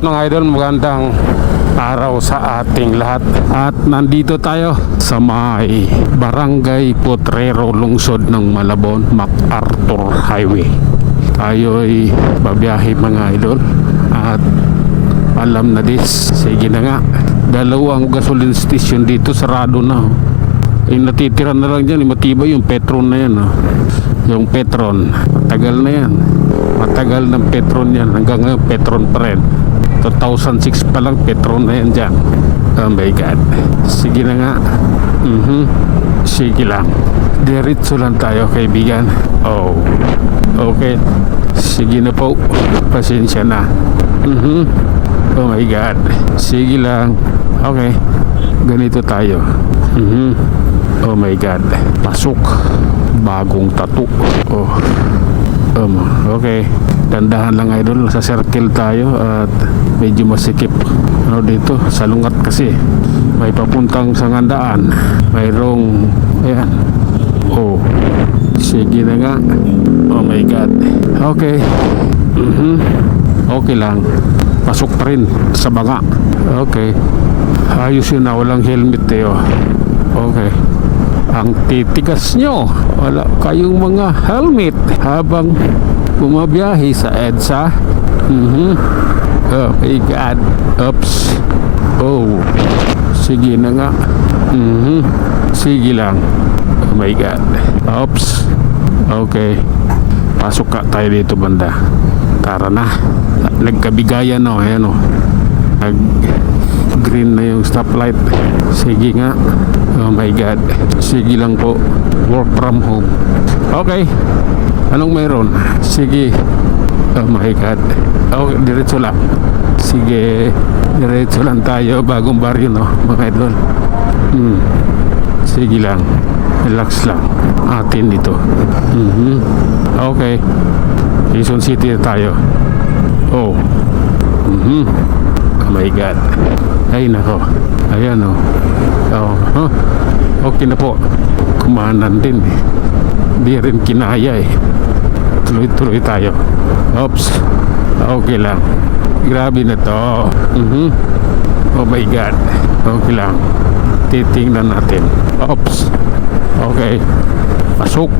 at mga idol, magandang araw sa ating lahat. At nandito tayo sa may Barangay Potrero, lungsod ng Malabon, MacArthur Highway. Tayo ay babiyahe mga idol at alam na this. Sige na nga, dalawang gasoline station dito sarado na. Yung natitira na lang dyan, matibay yung Petron na yan. Yung Petron, matagal na yan. Matagal ng Petron yan. Hanggang ngayon Petron pa rin. 2006 pa lang Petron na yan dyan. Oh my God. Sige na nga. Sige lang. Diretso lang tayo kaibigan. Oh, okay. Sige na po. Pasensya na. Oh my God. Sige lang. Okay. Ganito tayo. Oh my God. Pasok. Bagong tattoo. Oh. Okay. Dandahan lang idol. Sa circle tayo at medyo masikip. Ano dito? Salungat kasi. May papuntang Sangandaan. Mayroong ayan. Oh. Sige na nga. Oh my God. Okay. Okay lang. Pasok pa rin sa banga. Okay. Ayos yun na. Walang helmet eh. Oh. Okay. Ang titigas nyo. Wala kayong mga helmet habang bumabiyahe sa EDSA. Oh my God. Oops. Oh. Sige na nga. Sige lang. Oh my God. Oops. Okay. Pasok ka tayo dito banda. Tara na. Nagkabigayan o. Ayan o. Green na yung stoplight. Sige nga. Oh my God. Sige lang po. Work from home. Okay. Anong mayroon? Sige. Oh my God. Okay, diretso lang. Sige. Diretso lang tayo. Bagong baryo no, mga idol. Sige lang. Relax lang. Atin dito. Okay. Quezon City tayo. Oh. Oh my God. Ay nako. Ayan o. Oh. Okay na po. Kumanan din eh. Di rin kinaya eh. Tuloy-tuloy tayo. Oops. Okay lang. Grabe na to. Oh my God. Okay lang. Titingnan natin. Oops. Okay. Pasok.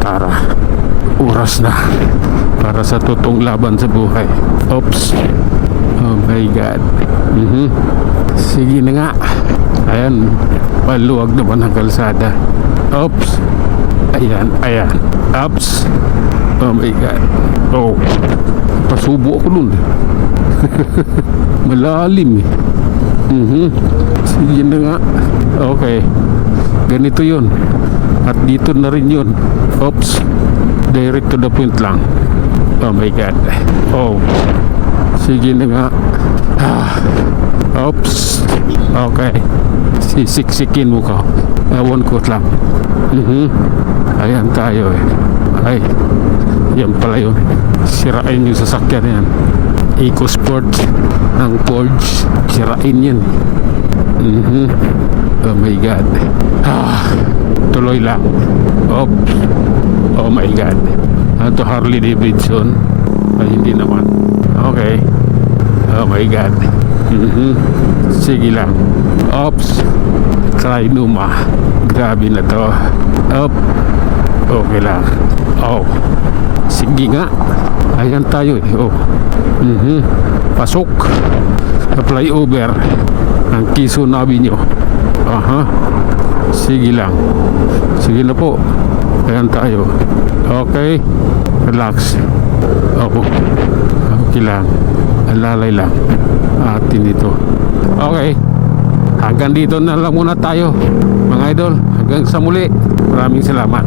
Tara. Oras na para sa totoong laban sa buhay. Oops. Oh my God. Sige na nga. Ayan. Paluwag naman ang kalsada. Oops. Ayan. Oops. Oh my God. Oh. Pasubo ako nun. Malalim eh. Sige na nga. Okay. Ganito yun. At dito na rin yun. Oops. Direct to the point lang. Oh my God. Oh. Sige na nga. Oops. Okay. Sisiksikin mo ka. Ewan ko lang. Ayan tayo eh. Ay. Yan pala yun. Sirain yung sasakyan yan. EcoSport ng Forge. Sirain yan. Oh my God. Tuloy lang. Oops. Oh my God. Ito Harley Davidson. Ay hindi naman. Okay. Oh my God. Sige lang. Oops. Try Numa. Grabe na to. Up. Okay lang. Oh. Sige nga. Ayan tayo eh. Oh. Pasok. Flyover ng Quezon Avenue. Sige lang. Sige na po. Ayan tayo. Okay. Relax. Opo. Okay lang. Alalay lang. Atin dito. Okay. Hanggang dito na lang muna tayo mga idol. Hanggang sa muli. Maraming salamat.